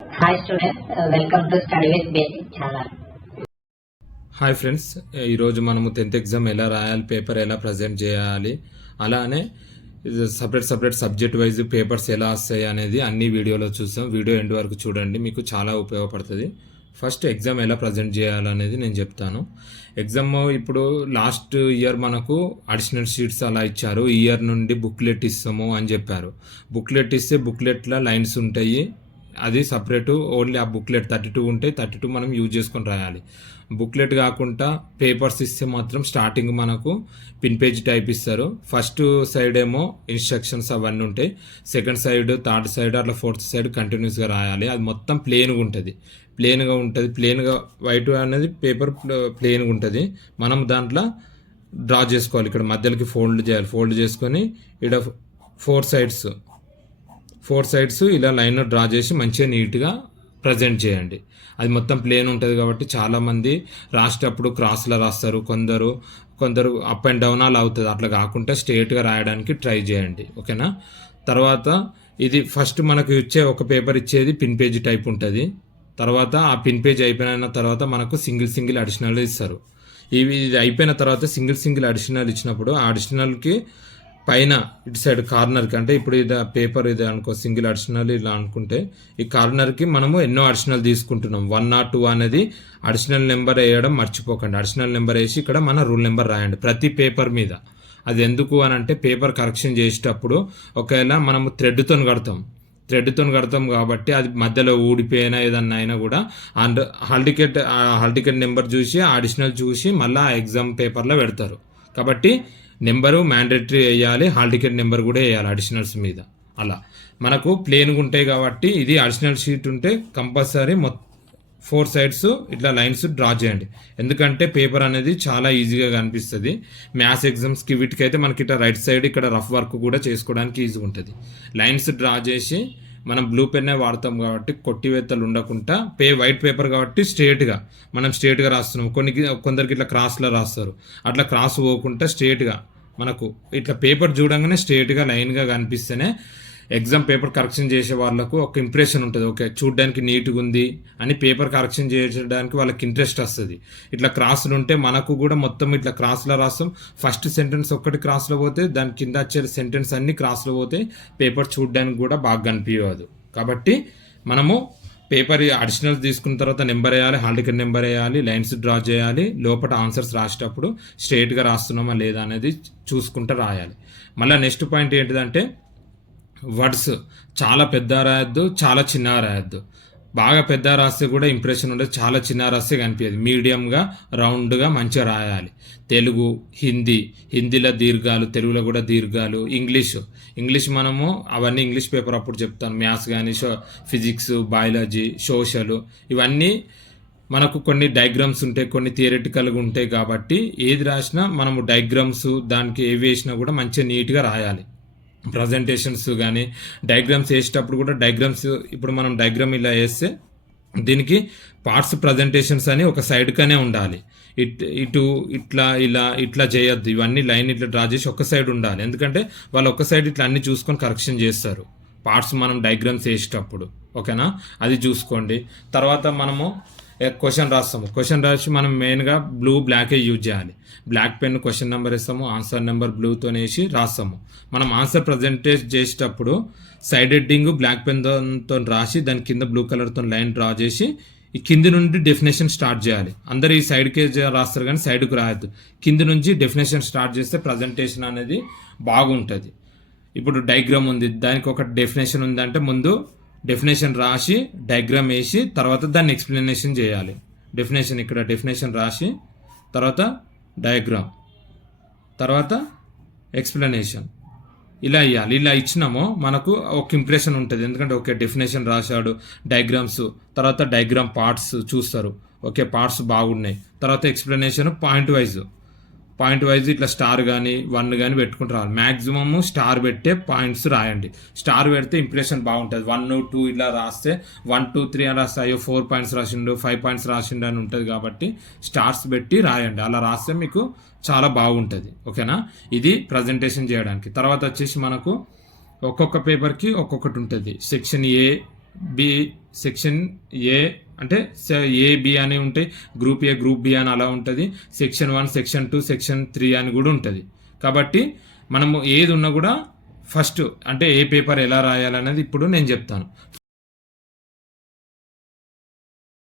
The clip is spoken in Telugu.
Hi students, welcome to Study with Basic channel. Hi friends, ఈరోజు మనము 10th ఎగ్జామ్ ఎలా రాయాలి, పేపర్ ఎలా ప్రజెంట్ చేయాలి, అలానే సపరేట్ సబ్జెక్ట్ వైజ్ పేపర్స్ ఎలా వస్తాయి అనేది అన్ని వీడియోలో చూసాం. వీడియో ఎండ్ వరకు చూడండి, మీకు చాలా ఉపయోగపడుతుంది. ఫస్ట్ ఎగ్జామ్ ఎలా ప్రజెంట్ చేయాలనేది నేను చెప్తాను. ఎగ్జామ్ ఇప్పుడు లాస్ట్ ఇయర్ మనకు అడిషనల్ షీట్స్ అలా ఇచ్చారు. ఈ ఇయర్ నుండి బుక్లెట్ ఇస్తాము అని చెప్పారు. బుక్లెట్ ఇస్తే బుక్లెట్లో లైన్స్ ఉంటాయి, అది సపరేటు. ఓన్లీ ఆ బుక్లెట్ 32 ఉంటాయి, 32 మనం యూజ్ చేసుకొని రాయాలి. బుక్లెట్ కాకుండా పేపర్స్ ఇస్తే మాత్రం స్టార్టింగ్ మనకు పిన్ పేజ్ టైప్ ఇస్తారు. ఫస్ట్ సైడ్ ఏమో ఇన్స్ట్రక్షన్స్ అవన్నీ ఉంటాయి, సెకండ్ సైడ్, థర్డ్ సైడ్, అట్లా ఫోర్త్ సైడ్ కంటిన్యూస్గా రాయాలి. అది మొత్తం ప్లేన్గా ఉంటుంది. ప్లేన్గా వైట్ అనేది పేపర్ ప్లేన్గా ఉంటుంది. మనం దాంట్లో డ్రా చేసుకోవాలి. ఇక్కడ మధ్యలోకి ఫోల్డ్ చేయాలి. ఫోల్డ్ చేసుకొని ఇక్కడ ఫోర్ సైడ్స్ ఇలా లైన్ డ్రా చేసి మంచిగా నీట్గా ప్రజెంట్ చేయండి. అది మొత్తం ప్లేన్ ఉంటుంది కాబట్టి చాలామంది రాసేటప్పుడు క్రాస్లో రాస్తారు, కొందరు అప్ అండ్ డౌన్ అలా అవుతుంది. అట్లా కాకుండా స్ట్రేట్గా రాయడానికి ట్రై చేయండి, ఓకేనా. తర్వాత ఇది ఫస్ట్ మనకు ఇచ్చే ఒక పేపర్ ఇచ్చేది పిన్ పేజ్ టైప్ ఉంటుంది. తర్వాత ఆ పిన్ పేజ్ అయిపోయిన తర్వాత మనకు సింగిల్ అడిషనల్ ఇస్తారు. ఇది అయిపోయిన తర్వాత సింగిల్ అడిషనల్ ఇచ్చినప్పుడు ఆ అడిషనల్కి పైన ఇటు సైడ్ కార్నర్కి, అంటే ఇప్పుడు ఇది పేపర్ ఇది అనుకో సింగిల్ అడిషనల్ ఇలా అనుకుంటే, ఈ కార్నర్కి మనము ఎన్నో అడిషనల్ తీసుకుంటున్నాం. 1 or 2 అనేది అడిషనల్ నెంబర్ వేయడం మర్చిపోకండి. అడిషనల్ నెంబర్ వేసి ఇక్కడ మన రూల్ నెంబర్ రాయండి ప్రతి పేపర్ మీద. అది ఎందుకు అని అంటే పేపర్ కరెక్షన్ చేసేటప్పుడు ఒకవేళ మనము థ్రెడ్తో కడతాం కాబట్టి అది మధ్యలో ఊడిపోయినా ఏదన్నా అయినా కూడా అండ్ హాల్ టికెట్ నెంబర్ చూసి అడిషనల్ చూసి మళ్ళీ ఆ ఎగ్జామ్ పేపర్లో పెడతారు. కాబట్టి నెంబరు మ్యాండేటరీ వేయాలి, హాల్ టికెట్ నెంబర్ కూడా వేయాలి అడిషనల్స్ మీద. అలా మనకు ప్లేన్గా ఉంటాయి కాబట్టి ఇది అడిషనల్ షీట్ ఉంటే కంపల్సరీ 4 sides ఇట్లా లైన్స్ డ్రా చేయండి. ఎందుకంటే పేపర్ అనేది చాలా ఈజీగా కనిపిస్తుంది. మ్యాథ్స్ ఎగ్జామ్స్కి వీటికైతే మనకి ఇట్లా రైట్ సైడ్ ఇక్కడ రఫ్ వర్క్ కూడా చేసుకోవడానికి ఈజీగా ఉంటుంది. లైన్స్ డ్రా చేసి మనం బ్లూ పెన్నే వాడతాం కాబట్టి కొట్టివేత్తలు ఉండకుండా వైట్ పేపర్ కాబట్టి మనం స్ట్రేట్గా రాస్తున్నాం. కొందరికి ఇట్లా క్రాస్లో రాస్తారు, అట్లా క్రాస్ పోకుండా స్ట్రేట్గా మనకు ఇట్లా పేపర్ చూడంగానే స్ట్రేట్గా లైన్గా కనిపిస్తేనే ఎగ్జామ్ పేపర్ కరెక్షన్ చేసే వాళ్ళకు ఒక ఇంప్రెషన్ ఉంటుంది. ఓకే, చూడడానికి నీట్గా ఉంది అని పేపర్ కరెక్షన్ చేయడానికి వాళ్ళకి ఇంట్రెస్ట్ వస్తుంది. ఇట్లా క్రాసులు ఉంటే మనకు కూడా మొత్తం ఇట్లా క్రాస్లో రాస్తాం. ఫస్ట్ సెంటెన్స్ ఒక్కటి క్రాస్లో పోతే దాని కింద వచ్చే సెంటెన్స్ అన్ని క్రాస్లో పోతే పేపర్ చూడడానికి కూడా బాగా కనిపించదు. కాబట్టి మనము పేపర్ అడిషనల్స్ తీసుకున్న తర్వాత నెంబర్ వేయాలి, హాల్ టికెట్ నెంబర్ వేయాలి, లైన్స్ డ్రా చేయాలి. లోపల ఆన్సర్స్ రాసేటప్పుడు స్ట్రైట్గా రాస్తున్నామా లేదా అనేది చూసుకుంటూ రాయాలి. మళ్ళీ నెక్స్ట్ పాయింట్ ఏంటిదంటే వర్డ్స్ చాలా పెద్ద రాయొద్దు, చాలా చిన్న రాయొద్దు. బాగా పెద్ద రాస్తే కూడా ఇంప్రెషన్ ఉండదు, చాలా చిన్న రాస్తే కనిపించదు. మీడియంగా రౌండ్గా మంచిగా రాయాలి. తెలుగు, హిందీలో దీర్ఘాలు, తెలుగులో కూడా దీర్ఘాలు. ఇంగ్లీష్ మనము అవన్నీ ఇంగ్లీష్ పేపర్ అప్పుడు చెప్తాను. మ్యాథ్స్ కానీ ఫిజిక్స్, బయాలజీ, సోషల్ ఇవన్నీ మనకు కొన్ని డయాగ్రామ్స్ ఉంటాయి, కొన్ని థియరిటికల్గా ఉంటాయి. కాబట్టి ఏది రాసినా మనము డయాగ్రామ్స్ దానికి ఏవి వేసినా కూడా మంచిగా నీట్గా రాయాలి. ప్రజెంటేషన్స్ కానీ డయాగ్రామ్స్ వేసేటప్పుడు కూడా ఇప్పుడు మనం డయాగ్రామ్ ఇలా వేస్తే దీనికి పార్ట్స్ ప్రజెంటేషన్స్ అని ఒక సైడ్గానే ఉండాలి. ఇటు ఇట్లా చేయొద్దు. ఇవన్నీ లైన్ ఇట్లా డ్రా చేసి ఒక సైడ్ ఉండాలి. ఎందుకంటే వాళ్ళు ఒక సైడ్ ఇట్లా అన్ని చూసుకొని కరెక్షన్ చేస్తారు పార్ట్స్ మనం డయాగ్రామ్స్ వేసేటప్పుడు, ఓకేనా. అది చూసుకోండి. తర్వాత మనము క్వశ్చన్ రాసి మనం మెయిన్గా బ్లాకే యూజ్ చేయాలి. బ్లాక్ పెన్ క్వశ్చన్ నెంబర్ వేస్తాము, ఆన్సర్ నెంబర్ బ్లూతో వేసి రాస్తాము. మనం ఆన్సర్ ప్రజెంటేషన్ చేసేటప్పుడు సైడ్ హెడ్డింగ్ బ్లాక్ పెన్తో రాసి దాని కింద బ్లూ కలర్తో లైన్ డ్రా చేసి ఈ కింది నుండి డెఫినేషన్ స్టార్ట్ చేయాలి. అందరు ఈ సైడ్కే రాస్తారు కానీ సైడ్కు రాయద్దు. కింది నుంచి డెఫినేషన్ స్టార్ట్ చేస్తే ప్రజెంటేషన్ అనేది బాగుంటుంది. ఇప్పుడు డయాగ్రామ్ ఉంది, దానికి ఒక డెఫినేషన్ ఉందంటే ముందు డెఫినేషన్ రాసి డయాగ్రామ్ వేసి తర్వాత దాన్ని ఎక్స్ప్లెనేషన్ చేయాలి. ఇక్కడ డెఫినేషన్ రాసి తర్వాత డయాగ్రామ్ తర్వాత ఎక్స్ప్లెనేషన్ ఇలా ఇవ్వాలి. ఇలా ఇచ్చినామో మనకు ఒక ఇంప్రెషన్ ఉంటుంది. ఎందుకంటే ఓకే డెఫినేషన్ రాశాడు, డయాగ్రామ్స్ తర్వాత డయాగ్రామ్ పార్ట్స్ చూస్తారు, ఓకే పార్ట్స్ బాగున్నాయి. తర్వాత ఎక్స్ప్లెనేషన్ పాయింట్ వైజ్ ఇట్లా స్టార్ కానీ 1 కానీ పెట్టుకుంటూ రావాలి. మ్యాక్సిమమ్ స్టార్ పెట్టే పాయింట్స్ రాయండి. స్టార్ పెడితే ఇంప్రెషన్ బాగుంటుంది. 1, 2 ఇలా రాస్తే 1, 2, 3 అని రాస్తే అయ్యో 4 పాయింట్స్ రాసిండు, 5 పాయింట్స్ రాసిండు అని ఉంటుంది. కాబట్టి స్టార్స్ పెట్టి రాయండి. అలా రాస్తే మీకు చాలా బాగుంటుంది, ఓకేనా. ఇది ప్రజెంటేషన్ చేయడానికి. తర్వాత వచ్చేసి మనకు ఒక్కొక్క పేపర్కి ఒక్కొక్కటి ఉంటుంది. సెక్షన్ A, B, సెక్షన్ ఏ అంటే ఏ బి అని ఉంటాయి, గ్రూప్ ఏ గ్రూప్ బి అని అలా ఉంటుంది, సెక్షన్ 1 సెక్షన్ 2 సెక్షన్ 3 అని కూడా ఉంటుంది. కాబట్టి మనము ఏది ఉన్నా కూడా ఫస్ట్ అంటే ఏ పేపర్ ఎలా రాయాలనేది ఇప్పుడు నేను చెప్తాను.